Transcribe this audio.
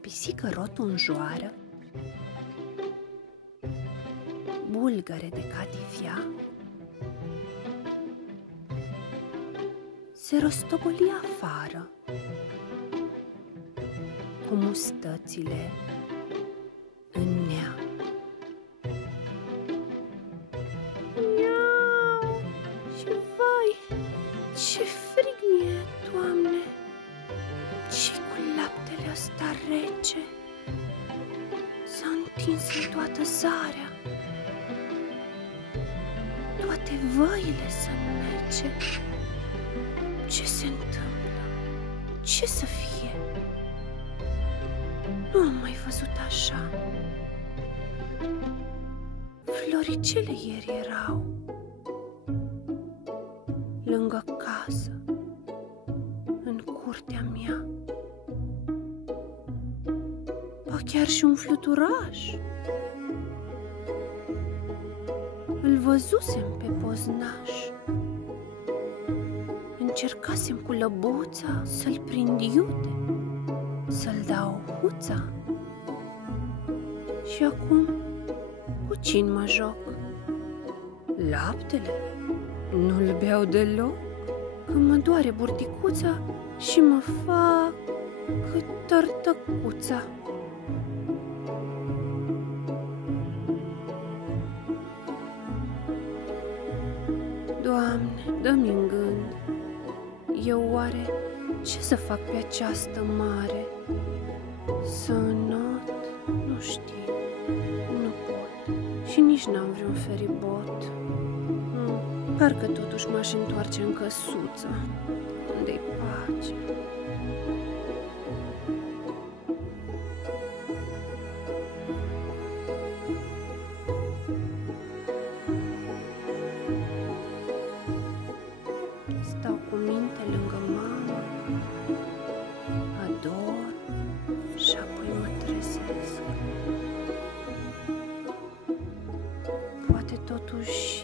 pisică rotunjoară, bulgăre de catifia, se rostogoli afară, cu mustățile în nea. Miau! Și vai, ce frig mi-e, Doamne! Și cu laptele ăsta rece s-a întins în toată zarea. Toate văile să nece. Ce se întâmplă? Ce să fie? Nu am mai văzut așa. Floricele ieri erau lângă casă, în curtea mea. Ba chiar și un fluturaș. Îl văzusem pe poznaș. Încercasem cu lăbuța să-l prind iute, să-l dau huța. Și acum cu cine mă joc? Laptele nu-l beau deloc, că mă doare burticuța și mă fac cât tărtăcuța. Doamne, dă-mi în gând, eu oare ce să fac pe această mare? Să înot? Nu știu, nu pot și nici n-am vreun feribot. Parcă totuși m-aș întoarce în căsuță, unde-i pace. Stau cu minte lângă mamă, ador și apoi mă trezesc. Poate totuși